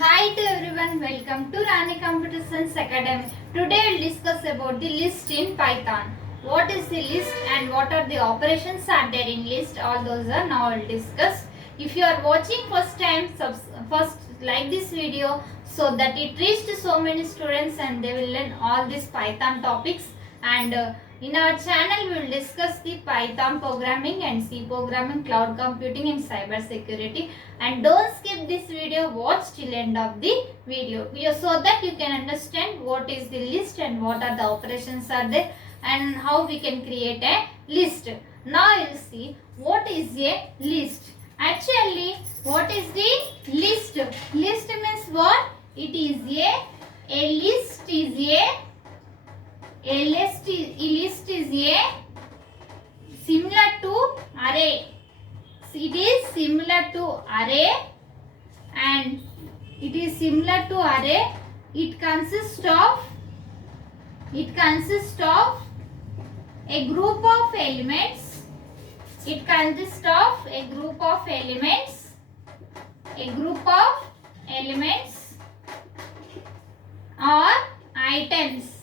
Hi to everyone, welcome to Rani Computer Science Academy. Today we'll discuss about the list in Python. What is the list and what are the operations are there in list? All those are now we'll discuss. If you are watching first time, first like this video so that it reached so many students and they will learn all these Python topics. And in our channel we will discuss the Python programming and C programming, cloud computing and cyber security. And don't skip this video, watch till end of the video so that you can understand what is the list and what are the operations are there and how we can create a list. Now you'll see what is a list. Actually, what is the list? List means what? It is a list is a similar to array. It is similar to array and it is similar to array. It consists of a group of elements. It consists of a group of elements. Or items.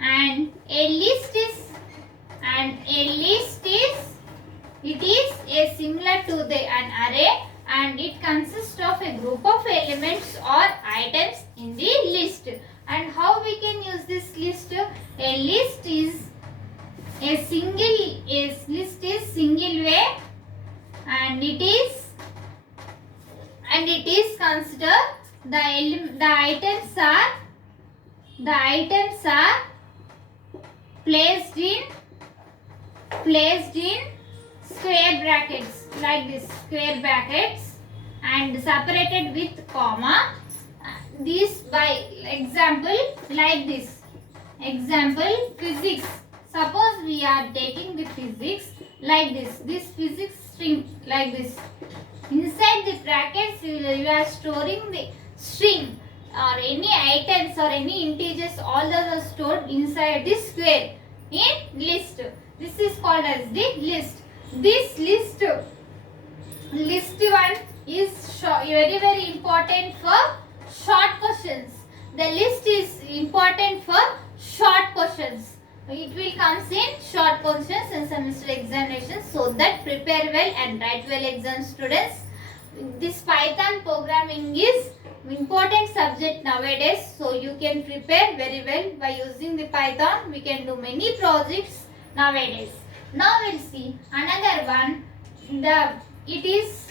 And a list is it is a similar to an array and it consists of a group of elements or items in the list. And how we can use this list? A list is single way and it is considered the items are placed in square brackets like this, square brackets, and separated with comma. This by example like this. Example physics. Suppose we are taking the physics like this. This physics string like this. Inside the brackets you are storing the string or any items or any integers. All those are stored inside this square in list. This is called as the list. This list one is very important for short questions. The list is important for short questions. It will come in short questions in semester examinations, so that prepare well and write well exam students. This Python programming is important subject nowadays, so you can prepare very well by using the Python. We can do many projects nowadays. Now we'll see another one. List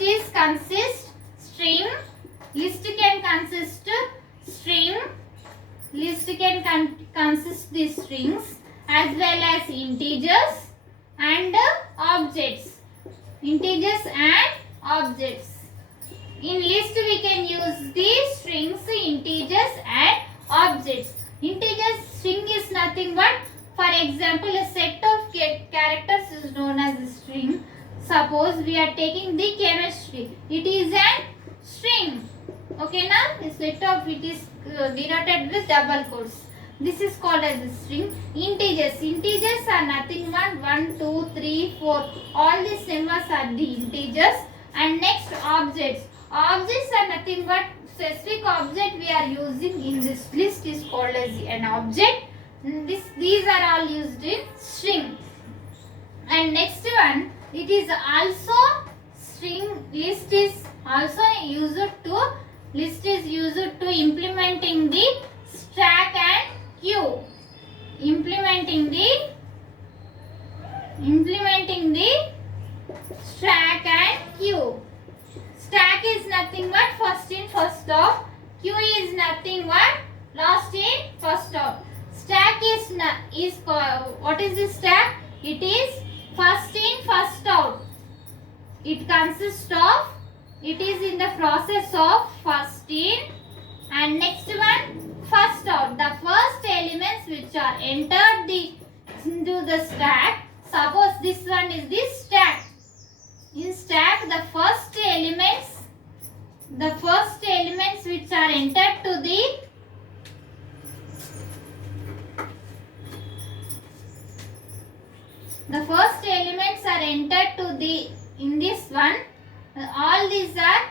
is consist string. List can consist string. List can consist the strings as well as integers and objects. Integers and objects. In list we can use the strings, integers and objects. Integers string is nothing but, for example, a set of characters is known as a string. Suppose we are taking the chemistry. It is a string. Okay, now a set of it is denoted with double quotes. This is called as a string. Integers are nothing but 1, 2, 3, 4. All these numbers are the integers. And next, objects. Objects are nothing but specific object we are using in this list is called as an object. These are all used in string. And next one, it is also string. List is used to implementing the stack and queue. Implementing the stack and queue. Stack is nothing but first in first out. Queue is nothing but last in first out. Stack is what is the stack? It is first in first out. It consists of, it is in the process of first in and next one first out. The first elements which are entered into the stack. Suppose this one is the stack. In stack, the first elements which are entered to the The first elements are entered to the in this one. all these are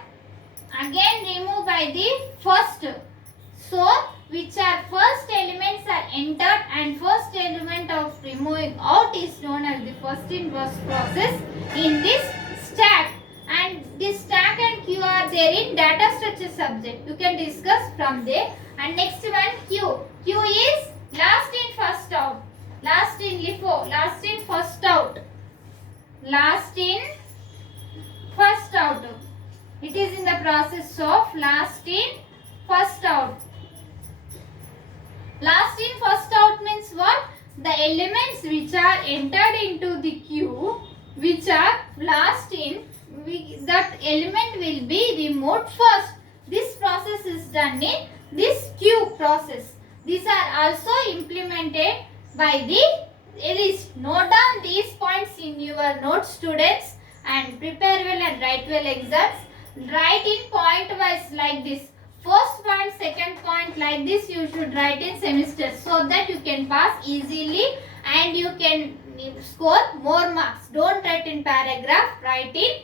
again removed by the first. So which are first elements are entered and first element of removing out is known as the first in first process in this stack. And this stack and queue are there in data structure subject. You can discuss from there. And next one, queue. Queue is last in first out. Last in LIFO. Last in first out. Last in first out. It is in the process of last in first out. Last in first out means what? The elements which are entered into the queue, which are last in, that element will be removed first. This process is done in this queue process. These are also implemented by the list. Note down these points in your notes, students, and prepare well and write well exams. Write in point wise like this. First point, second point, like this you should write in semesters so that you can pass easily and you can score more marks. Don't write in paragraph, write in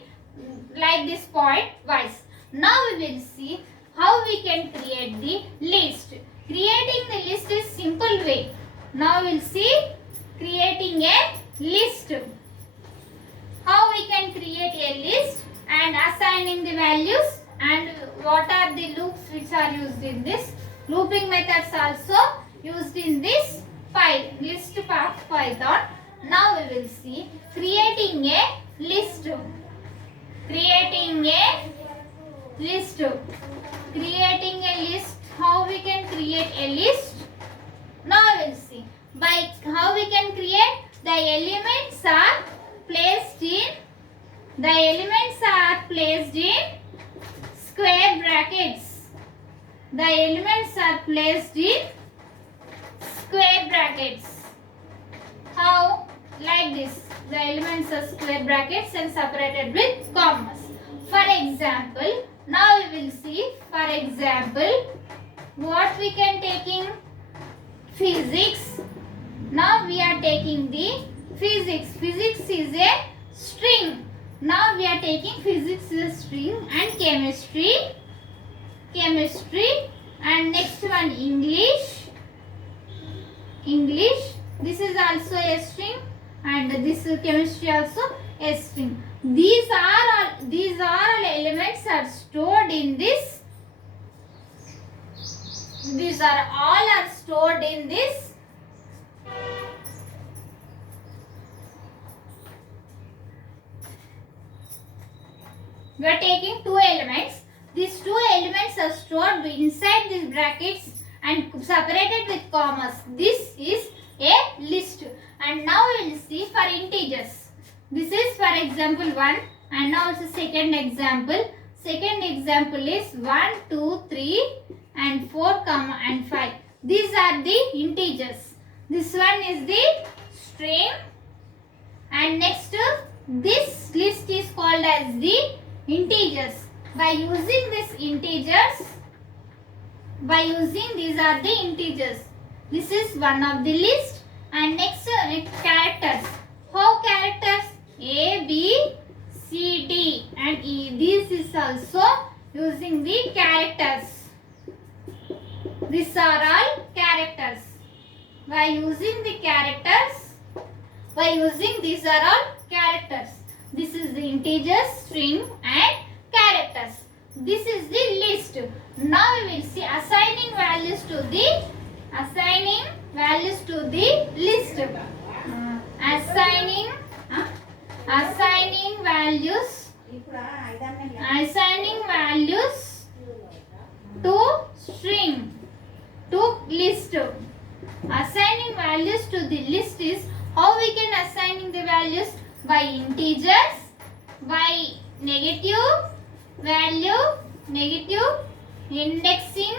like this point wise. Now we will see how we can create the list. Creating the list is simple way. Now we will see creating a list. How we can create a list and assigning the values and what are the loops which are used in this. Looping methods also used in this list Python. Now we will see creating a list. Creating a list. Creating a list. How we can create a list? Now we will see. By how we can create, the elements are placed in square brackets. The elements are placed in square brackets. How? Like this. The elements are square brackets and separated with commas. For example, now we will see, for example, what we can take in physics. Now we are taking the physics. Physics is a string. Now we are taking physics is a string and chemistry. And next one English. This is also a string and this is chemistry also a string. These are elements are stored in this. These are all are stored in this we are taking two elements. These two elements are stored inside these brackets and separated with commas. This is a list. And now we will see for integers. This is for example 1 and now it's a second example. Second example is 1, 2, 3 and 4, and 5. These are the integers. This one is the string and next this list is called as the integers. By using these integers, these are the integers. This is one of the list and next characters. How characters? A, B, C, D and E. This is also using the characters. These are all characters. By using the characters, these are all characters. This is the integers, string and characters. This is the list. Now we will see assigning values to the list. Assigning values to string, to list. Assigning values to the list is how we can assigning the values by integers, by negative value, negative indexing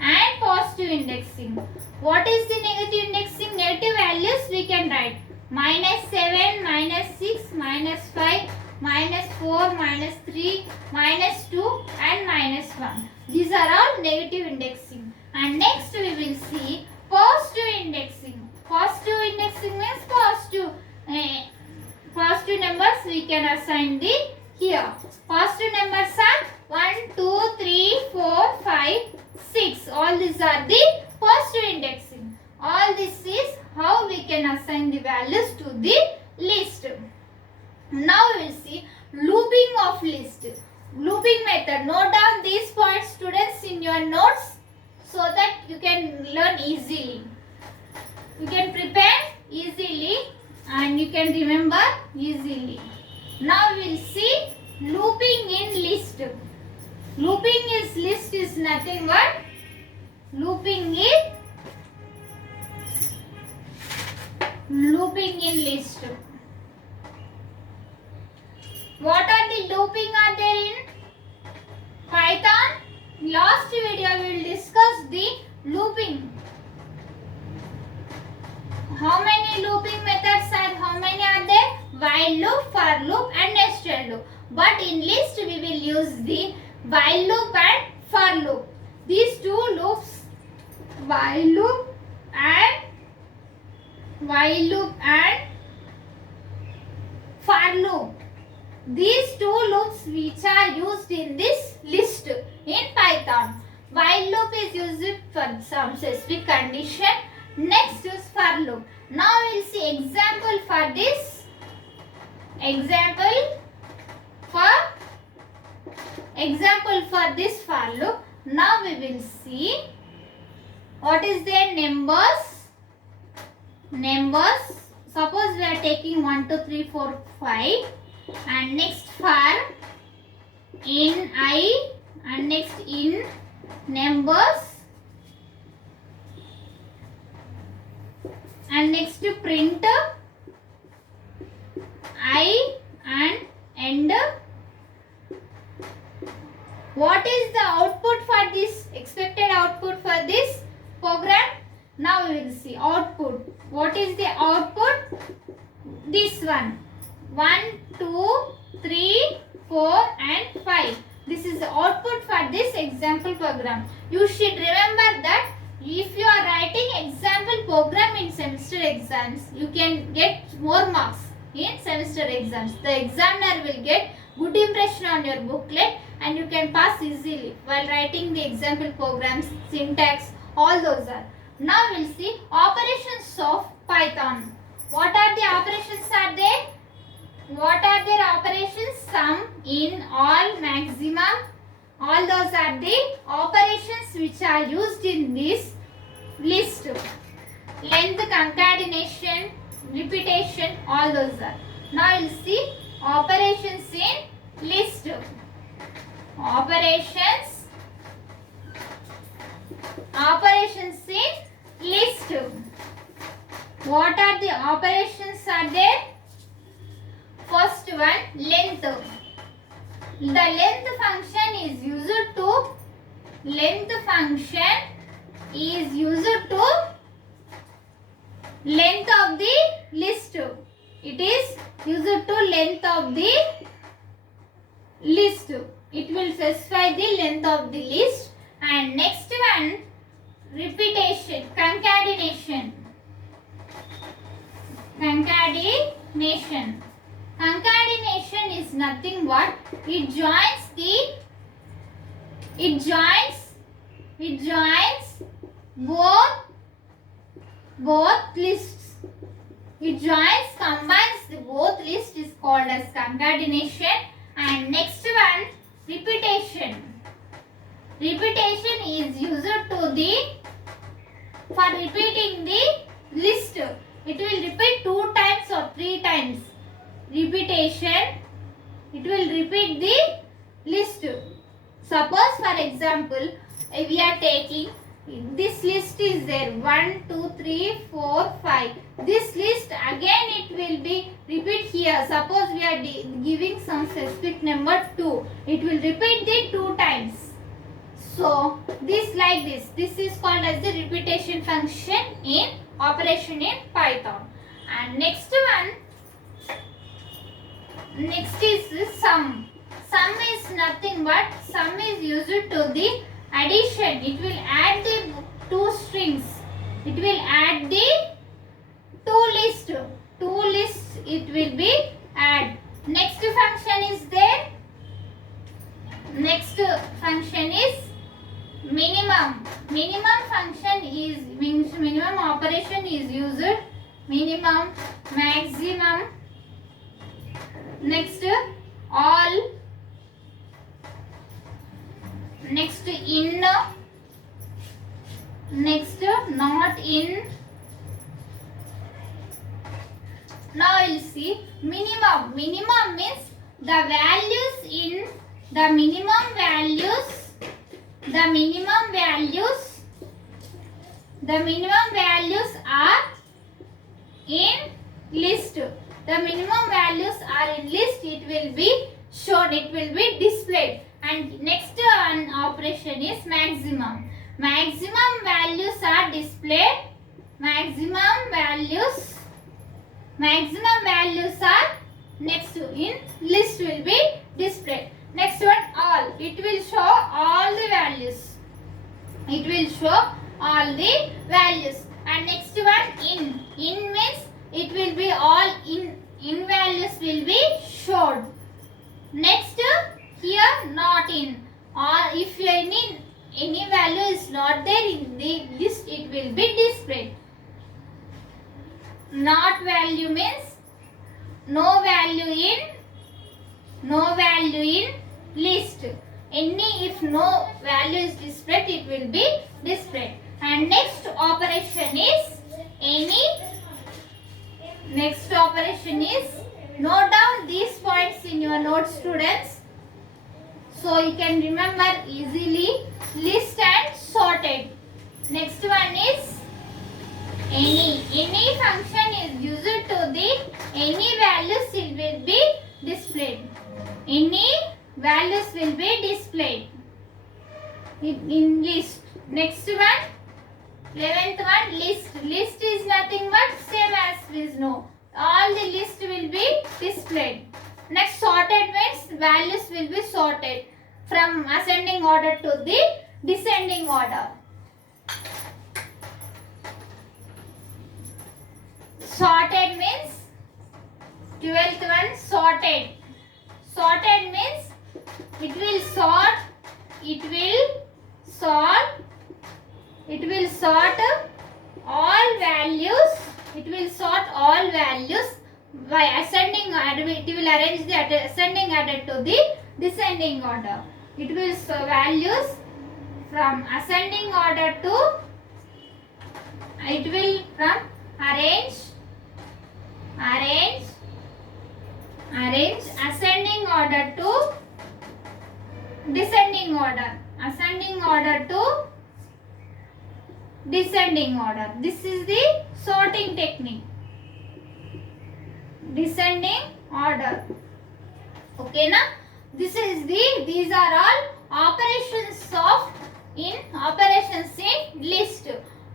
and positive indexing. What is the negative indexing? Negative values we can write -7, -6, -5, -4, -3, -2 and -1. These are all negative indexing. And next we will see positive indexing. Positive indexing means positive. Positive numbers we can assign the here. Positive numbers are 1, 2, 3, 4, 5, 6. All these are the positive indexing. All this is how we can assign the values to the list. Now we will see looping of list. Looping method. Note down these points, students, in your notes so that you can learn easily. You can prepare easily and you can remember easily. Now we will see looping in list. Looping is list is nothing but looping in list. What are the looping are there in Python? Last video we will discuss the looping. How many looping methods are? How many are there? While loop, for loop and nested loop. But in list we will use the while loop and for loop. These two loops, while loop and for loop. These two loops which are used in this list in Python. While loop is used for some specific condition. Next is for loop. Now we will see example for this. Example for this for loop. Now we will see what is their numbers. Suppose we are taking 1, 2, 3, 4, 5 and next for in I and next in numbers and next to print I and end. What is the output for this? Expected output for this program? Now we will see output. What is the output? This one. 1, 2, 3, 4 and 5. This is the output for this example program. You should remember that if you are writing example program in semester exams, you can get more marks in semester exams. The examiner will get good impression on your booklet and you can pass easily while writing the example programs, syntax, all those are. Now we will see operations of Python. What are the operations are there? What are their operations? Sum, in, all, maximum. All those are the operations which are used in this list. Length, concatenation, repetition, all those are. Now you will see operations in list. Operations in list. What are the operations are there? First one, length. The length function is used to length of the list. It is used to length of the list. It will specify the length of the list. And next one, repetition, concatenation. Concatenation is nothing but it joins both lists. It combines both lists is called as concatenation. And next one, repetition. Repetition is used for repeating the list. It will repeat 2 times or 3 times. Repetition, it will repeat the list. Suppose for example, we are taking this list is there 1, 2, 3, 4, 5. This list again it will be repeat here. Suppose we are giving some specific number 2. It will repeat the 2 times. So this like this. This is called as the repetition function in operation in Python. And next is the sum. Sum is nothing but sum is used to the addition. It will add the 2 strings. It will add the 2 lists. 2 lists it will be add. Next function is there. Next function is minimum. Minimum function is means minimum operation is used. Minimum, maximum. Next all. Next in. Next not in. Now we'll see minimum. Minimum means the values in the minimum values. The minimum values. The minimum values are in list. The minimum values are in list. It will be shown. It will be displayed. And next one operation is maximum. Maximum values are displayed. Maximum values. Maximum values are next in list will be displayed. Next one all. It will show all the values. It will show all the values. And next one in. In means it will be all in values will be showed. Next here not in. Or if any value is not there in the list, it will be displayed. Not value means no value in list. Any if no value is displayed, it will be displayed. And next operation is any. Next operation is note down these points in your notes, students, so you can remember easily. List and sorted. Next one is any. Any function is used to the any values it will be displayed. Any values will be displayed in list. Next one, 11th one, list. List is nothing but same as we know. All the list will be displayed. Next sorted means values will be sorted from ascending order to the descending order. Sorted means 12th one, sorted. Sorted means it will sort all values. It will sort all values by ascending order. It will arrange the ascending order to the descending order. It will values from ascending order to, it will from arrange ascending order to descending order. Ascending order to descending order. This is the sorting technique. Descending order. Okay na? These are all operations in list.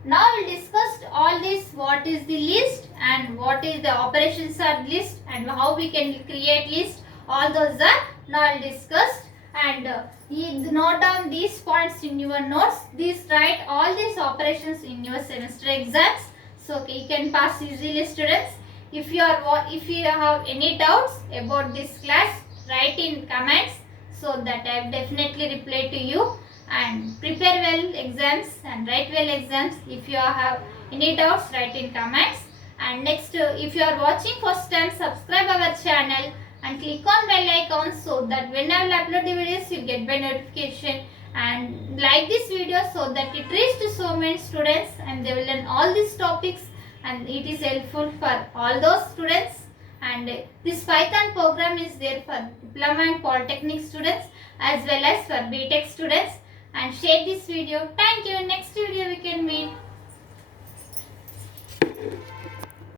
Now we'll discuss all this, what is the list and what is the operations of list and how we can create list. All those are now discussed. And note down these points in your notes. Write all these operations in your semester exams. So okay, you can pass easily, students. If you have any doubts about this class, write in comments so that I will definitely reply to you. And prepare well exams and write well exams. If you have any doubts, write in comments. And next, if you are watching first time, subscribe our channel and click on bell icon so that when I will upload the videos, you get by notification. And like this video so that it reaches to so many students and they will learn all these topics and it is helpful for all those students. And this Python program is there for diploma and polytechnic students as well as for BTech students. And share this video. Thank you. Next video we can meet.